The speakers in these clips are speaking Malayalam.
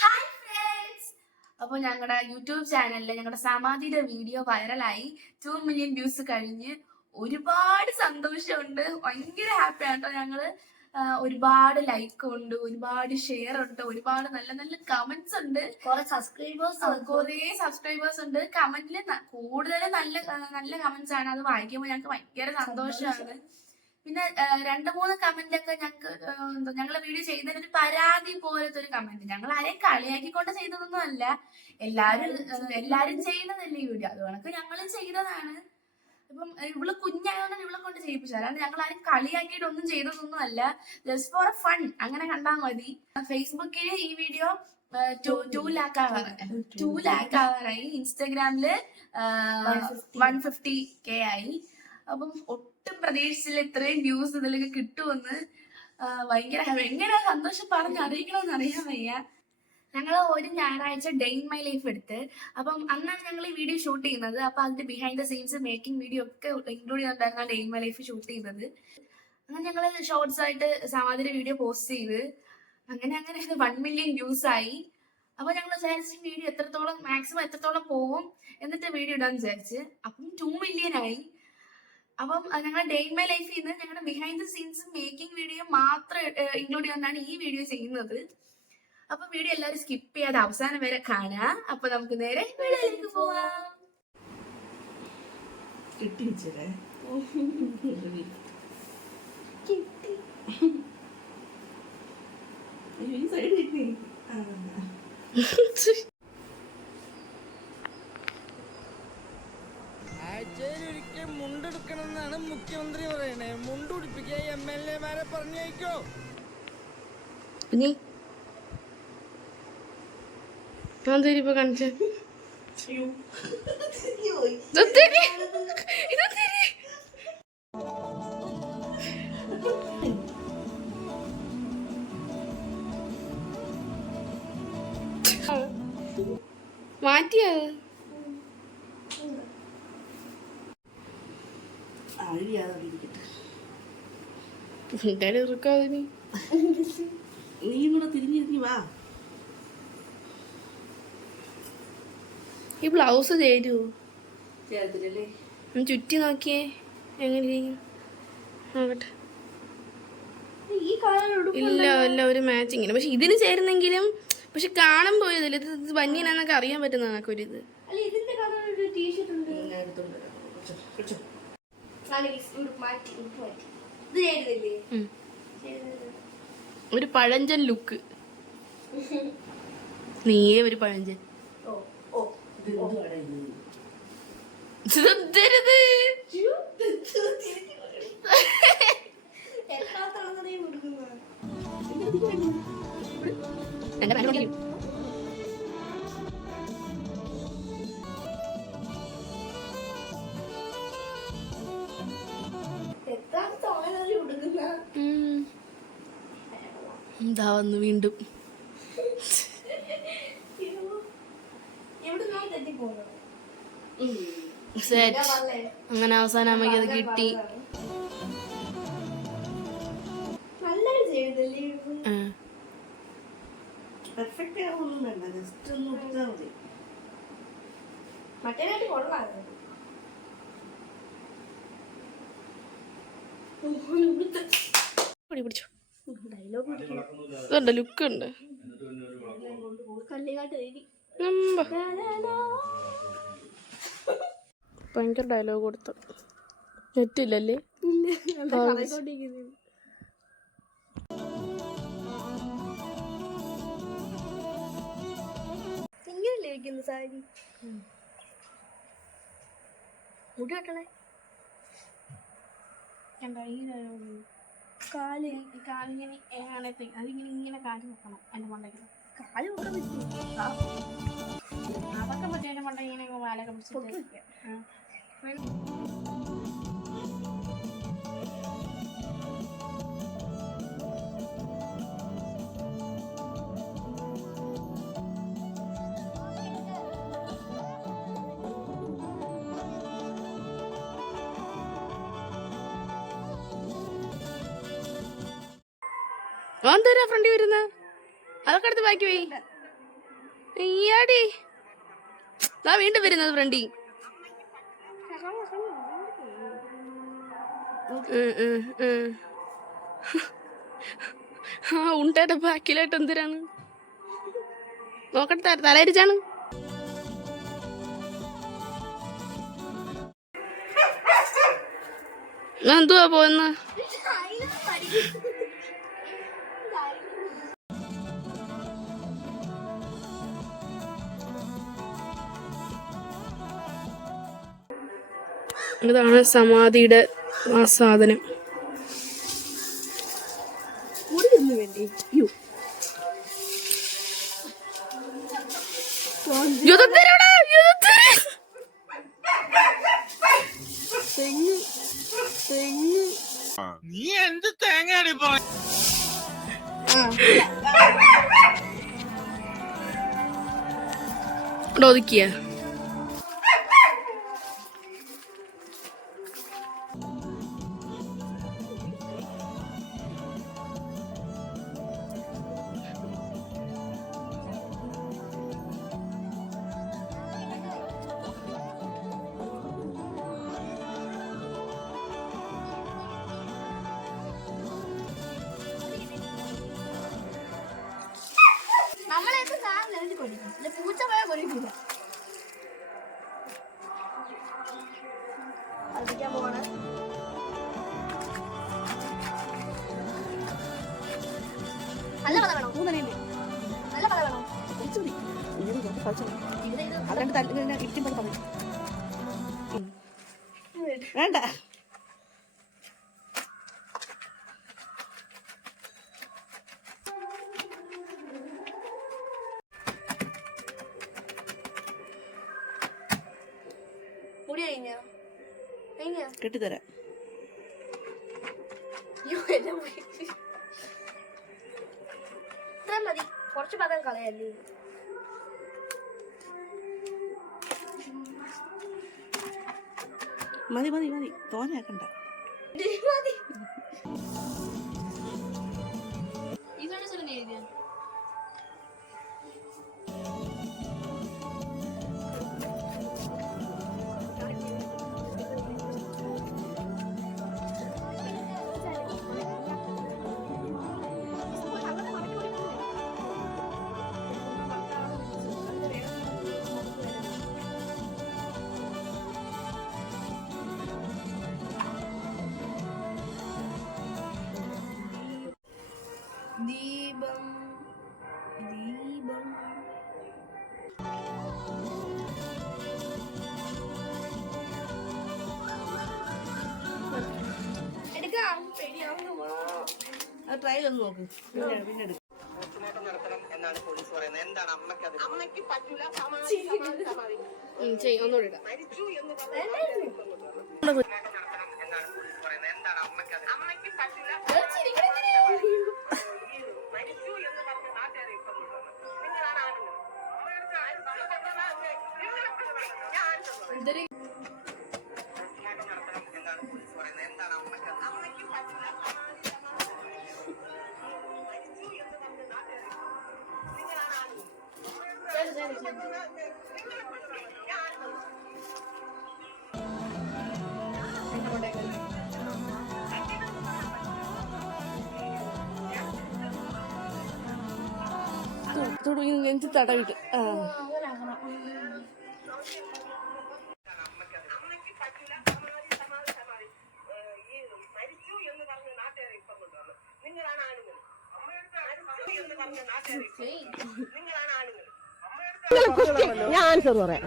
Hi friends. അപ്പോൾ ഞങ്ങളുടെ യൂട്യൂബ് ചാനലിൽ ഞങ്ങളുടെ സമാധിയുടെ വീഡിയോ വൈറലായി 2 മില്യൺ വ്യൂസ് കഴിഞ്ഞ് ഒരുപാട് സന്തോഷമുണ്ട്. ഭയങ്കര ഹാപ്പിയാണ് കേട്ടോ ഞങ്ങള്. ഒരുപാട് ലൈക്ക് ഉണ്ട്, ഒരുപാട് ഷെയർ ഉണ്ട്, ഒരുപാട് നല്ല നല്ല കമന്റ്സ് ഉണ്ട്, കുറെ സബ്സ്ക്രൈബേഴ്സ് ഉണ്ട്. കമന്റിൽ കൂടുതൽ നല്ല നല്ല കമന്റ്സ് ആണ്. അത് വായിക്കുമ്പോൾ ഞങ്ങൾക്ക് ഭയങ്കര സന്തോഷമാണ്. പിന്നെ 2-3 കമന്റൊക്കെ ഞങ്ങളെ വീഡിയോ ചെയ്യുന്നതിന് ഒരു പരാതി പോലത്തെ ഒരു കമന്റ്. ഞങ്ങൾ ആരെയും കളിയാക്കിക്കൊണ്ട് ചെയ്തതൊന്നും അല്ല, എല്ലാരും ചെയ്യുന്നതല്ലേ ഈ വീഡിയോ, അതുകൊണ്ട് ഞങ്ങളും ചെയ്തതാണ്. ഇപ്പം ഇവള് കുഞ്ഞായോണ്ടാണ് ഇവളെ കൊണ്ട് ചെയ്യിപ്പിച്ചത്, അല്ലാണ്ട് ഞങ്ങൾ ആരും കളിയാക്കിയിട്ട് ഒന്നും ചെയ്തതൊന്നും അല്ല. ജസ്റ്റ് ഫോർ എ ഫൺ അങ്ങനെ കണ്ടാൽ മതി. ഫേസ്ബുക്കിൽ ഈ വീഡിയോ 2 ലാക്ക് ആവാറായി. ഇൻസ്റ്റാഗ്രാമില് 150K ആയി. അപ്പം ഒട്ടും പ്രതീക്ഷിച്ചില്ല ഇത്രയും വ്യൂസ് ഇതിലൊക്കെ കിട്ടുമെന്ന്. ഭയങ്കര എങ്ങനെ സന്തോഷം പറഞ്ഞ് അറിയിക്കണമെന്ന് അറിയാൻ വയ്യ. ഞങ്ങൾ ഒരു ഞായറാഴ്ച ഡേ ഇൻ മൈ ലൈഫ് എടുത്ത്, അപ്പം അന്നാണ് ഞങ്ങൾ ഈ വീഡിയോ ഷൂട്ട് ചെയ്യുന്നത്. അപ്പൊ അതിന്റെ behind the scenes making video ഒക്കെ ഇൻക്ലൂഡ് ചെയ്തിട്ടുണ്ടായിരുന്നു day in my life shoot ചെയ്യുന്നത്. അങ്ങനെ ഞങ്ങൾ ഷോർട്സ് ആയിട്ട് സമാധിയുടെ വീഡിയോ പോസ്റ്റ് ചെയ്ത് അങ്ങനെ 1 മില്യൺ വ്യൂസ് ആയി. അപ്പൊ ഞങ്ങൾ വിചാരിച്ച വീഡിയോ മാക്സിമം എത്രത്തോളം പോകും എന്നിട്ട് വീഡിയോ ഇടാന്ന് വിചാരിച്ച്. അപ്പം 2 മില്യൺ ആയി. അപ്പം ഞങ്ങളുടെ ഡേ ഇൻ മൈ ലൈഫിൽ നിന്ന് ഞങ്ങളുടെ behind the scenes making video മാത്രം ഇൻക്ലൂഡ് ചെയ്യുന്നതാണ് ഈ വീഡിയോ ചെയ്യുന്നത്. അപ്പൊ വീഡിയോ എല്ലാവരും സ്കിപ്പ് ചെയ്യാതെ അവസാനം വരെ കാണുക. അപ്പൊ നമുക്ക് നേരെ വീഡിയോയിലേക്ക് പോവാം. ആഴ്ചയിലൊരിക്കൽ മുണ്ടെടുക്കണമെന്നാണ് മുഖ്യമന്ത്രി പറയണേ. മുണ്ടുടിപ്പിക്കുക MLA-മാരെ പറഞ്ഞയക്കോ? ഇപ്പൊ കാണിച്ച മാറ്റിയത് നീ കൂടെ തിരിഞ്ഞിരിഞ്ഞു വാ. ഈ ബ്ലൗസ് ചേരുവോ? ചേർത്തില്ലല്ലേ? ചുറ്റി നോക്കിയേ എങ്ങനെ ചെയ്യും നോക്കട്ടെ. ഇല്ല ഒരു മാച്ചിങ്ങിന്. പക്ഷെ ഇതിന് ചേരുന്നെങ്കിലും പക്ഷെ കാണാൻ പോയതല്ലേ, ഇത് ബനിയനാന്നൊക്കെ അറിയാൻ പറ്റുന്ന ഒരു ഇത്. ഒരു പഴഞ്ചൻ ലുക്ക്. നീയേ ഒരു പഴഞ്ചൻ. എന്റെ പരിപാടി എന്താ വന്നു വീണ്ടും. അങ്ങനെ അവസാനം അമ്മയ്ക്ക് അത് കിട്ടി. പിടിച്ചോ, ഇതുണ്ട് ലുക്ക് ഉണ്ട്. ഭയങ്കര ഡയലോഗ് കൊടുത്ത നെറ്റില്ലല്ലേ? ഇങ്ങനല്ലേ വെക്കുന്ന സാരി? മുടി വെട്ടണേ. കാലിങ്ങനെ അതിങ്ങനെ കാല് വെക്കണം. എന്റെ മണ്ടയ്ക്ക് കാല് വെക്കാൻ പറ്റും. അതൊക്കെ പറ്റും. എന്റെ മണ്ട ഇങ്ങനെ വാലൊക്കെ പിടിച്ചിട്ട് ഓൻ തരാ ഫ്രണ്ടി വരുന്ന അതൊക്കെ അടുത്ത് ബാക്കി പോയി. അയ്യാടി ദാ വീണ്ടും വരുന്നത് ഫ്രണ്ടി. ആ ഉണ്ടേടെ ബാക്കിലായിട്ട് എന്തിനാണ് നോക്കട്ടെ, തലയിരിച്ചാണ്. എന്തുവാ പോയെന്ന്? ഇതാണ് സമാധിയുടെ ആ സാധനം. യുദ്ധത്തിലൂടെ നീ എന്ത് തേങ്ങയാണ് ഒതുക്കിയ നമ്മളെയൊക്കെ സാധനം എഴുതി കൊടുക്കും, പൂച്ച പോയാൽ കൊടുക്കില്ല. അതിക്കാൻ പോണ നല്ല പല വേണോ? മൂന്നെണ്ണയുണ്ട്. നല്ല പല വേണോ? വേണ്ട. മുടി കഴിഞ്ഞ കെട്ടിത്തരാം. ഇത്ര മതി, കുറച്ച് പദം കളയല്ലേ. മതി മതി മതി, തോനെയാക്കണ്ട. ദീപം ദീപം എടുക്കാം. ട്രൈ ഒന്ന് നോക്ക്, പിന്നെ എടുക്കും. എന്നാണ് പോലീസ് പറയുന്നത്. എന്താണ് അമ്മയ്ക്ക് അത്? അമ്മയ്ക്ക് പറ്റൂല. ഒന്നുകൂടെ ഇടാം. മരിച്ചു എന്ന് എന്നാണ് പോലീസ് പറയുന്നത്. എന്താണ് അമ്മയ്ക്ക് അത്? അമ്മയ്ക്ക് പറ്റൂല. മരിച്ചു എന്ന് പറഞ്ഞ നാട്ടുകാരെ ഇപ്പം നിങ്ങളാണ് ആളുകൾ. അമ്മയുടെ എന്നാണ് പോലീസ് പറയുന്നത്. എന്താണ് അമ്മയ്ക്ക് അത്? അമ്മയ്ക്ക് പറ്റൂല. മരിച്ചു എന്ന് പറഞ്ഞ നാട്ടുകാരെ നിങ്ങളാണ് ആളുകൾ. തുടങ്ങി നെഞ്ച് തടവിട്ട്. ഞാൻ ആൻസർ പറയാം.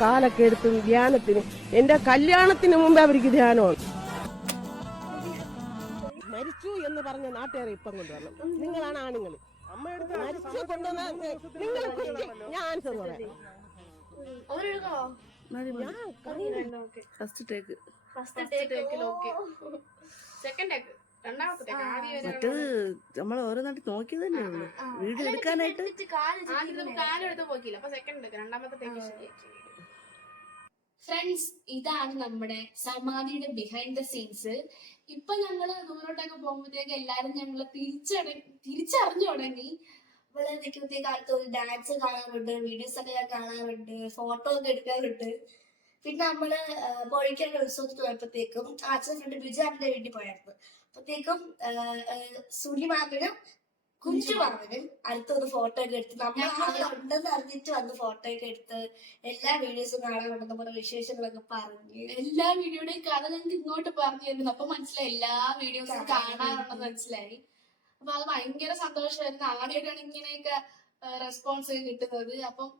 കാലൊക്കെ എടുത്തും ധ്യാനത്തിന്, എന്റെ കല്യാണത്തിന് മുമ്പേ അവർക്ക് ധ്യാനമാണ്. മരിച്ചു എന്ന് പറഞ്ഞ നാട്ടുകാരെ ഇപ്പം കൊണ്ടുവരണം. നിങ്ങളാണ് ആണുങ്ങൾ. മരിച്ചു കൊണ്ടുവന്ന നിങ്ങൾ ഞാൻ ആൻസർ പറയാം. ഫസ്റ്റ് ടേക്ക് സെക്കൻഡ് ടേക്ക്, രണ്ടാമത്തെ ടേക്ക്. ആദ്യം മറ്റത് നമ്മൾ ഓരോ നാട്ടിൽ നോക്കിയത് തന്നെ ഉള്ളു വീഡിയോ എടുക്കാനായിട്ട്. ആദ്യം നമുക്ക് കാലം എടുത്ത് പോക്കില്ല, അപ്പൊ സെക്കൻഡ് ടേക്ക്, രണ്ടാമത്തെ ടേക്ക് ശരിയാക്കി. ഫ്രണ്ട്സ്, ഇതാണ് നമ്മുടെ സമാധിയുടെ ബിഹൈൻഡ് ദ സീൻസ്. ഇപ്പൊ ഞങ്ങള് ദൂരോട്ടൊക്കെ പോകുമ്പോഴത്തേക്ക് എല്ലാരും ഞങ്ങള് തിരിച്ചറിഞ്ഞു തുടങ്ങി. ഇവിടെ നിൽക്കുന്ന കാലത്ത് ഒരു ഡാൻസ് കാണാറുണ്ട്, വീഡിയോസ് ഒക്കെ ഞാൻ കാണാറുണ്ട്, ഫോട്ടോ ഒക്കെ എടുക്കാറുണ്ട്. പിന്നെ നമ്മള് പൊഴിക്കൽ ഉത്സവത്തിന് പോയപ്പോഴത്തേക്കും അച്ഛൻ ഫ്രണ്ട് ബിജാമിന്റെ വീട്ടിൽ പോയായിരുന്നു. അപ്പത്തേക്കും സുലി മാമനും കുഞ്ചു മാമനും അടുത്തൊന്ന് ഫോട്ടോ ഒക്കെ എടുത്ത് നമ്മൾ അവിടെ ഉണ്ടെന്ന് അറിഞ്ഞിട്ട് വന്ന് ഫോട്ടോ ഒക്കെ എടുത്ത് എല്ലാ വീഡിയോസും കാണാറുണ്ടെന്ന് പറഞ്ഞ വിശേഷങ്ങളൊക്കെ പറഞ്ഞ് എല്ലാ വീഡിയോയുടെയും കഥ ഞങ്ങൾക്ക് ഇങ്ങോട്ട് പറഞ്ഞു തരുന്നു. അപ്പൊ മനസ്സിലായി എല്ലാ വീഡിയോസും കാണാറുണ്ടെന്ന് മനസ്സിലായി. അപ്പൊ അത് ഭയങ്കര സന്തോഷമായിരുന്നു. ആദ്യമായിട്ടാണ് ഇങ്ങനെയൊക്കെ റെസ്പോൺസ് കിട്ടുന്നത്. അപ്പം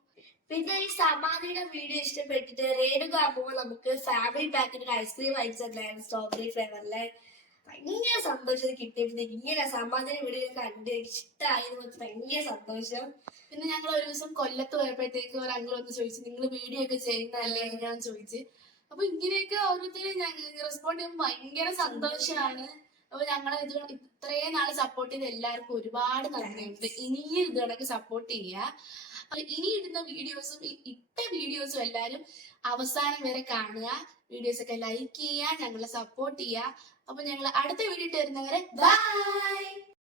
പിന്നെ ഈ സമാധിയുടെ വീഡിയോ ഇഷ്ടപ്പെട്ടിട്ട് രേണുക ആകുമ്പോൾ നമുക്ക് ഫാമിലി പാക്കിന് ഐസ്ക്രീം അയച്ചല്ലായിരുന്നു സ്ട്രോബെറി ഫ്ലേവറിലെ. ഭയങ്കര സന്തോഷം കിട്ടിയപ്പോഴത്തേക്ക്. ഇങ്ങനെ സമാധിയുടെ വീഡിയോ കണ്ട് ഇഷ്ടമായത് പോലെ ഭയങ്കര സന്തോഷം. പിന്നെ ഞങ്ങൾ ഒരു ദിവസം കൊല്ലത്ത് പോയപ്പോഴത്തേക്ക് ഒരു അങ്കിൾ വന്ന് ചോദിച്ചു, നിങ്ങൾ വീഡിയോ ഒക്കെ ചെയ്യുന്നതല്ലേ ഞാൻ ചോദിച്ചു. അപ്പൊ ഇങ്ങനെയൊക്കെ ഓരോരുത്തരും റെസ്പോണ്ട് ചെയ്യുമ്പോൾ ഭയങ്കര സന്തോഷമാണ്. അപ്പൊ ഞങ്ങളെ ഇത്രയും നാള് സപ്പോർട്ട് ചെയ്ത് എല്ലാവർക്കും ഒരുപാട് നന്ദിയുണ്ട്. ഇനിയും ഇത് കണക്ക് സപ്പോർട്ട് ചെയ്യുക. അപ്പൊ ഇനി ഇടുന്ന വീഡിയോസും ഇട്ട വീഡിയോസും എല്ലാരും അവസാനം വരെ കാണുക. വീഡിയോസ് ഒക്കെ ലൈക്ക് ചെയ്യുക, ഞങ്ങളെ സപ്പോർട്ട് ചെയ്യുക. അപ്പൊ ഞങ്ങൾ അടുത്ത വീഡിയോ ഇട്ട് വരുന്നവരെ ബൈ.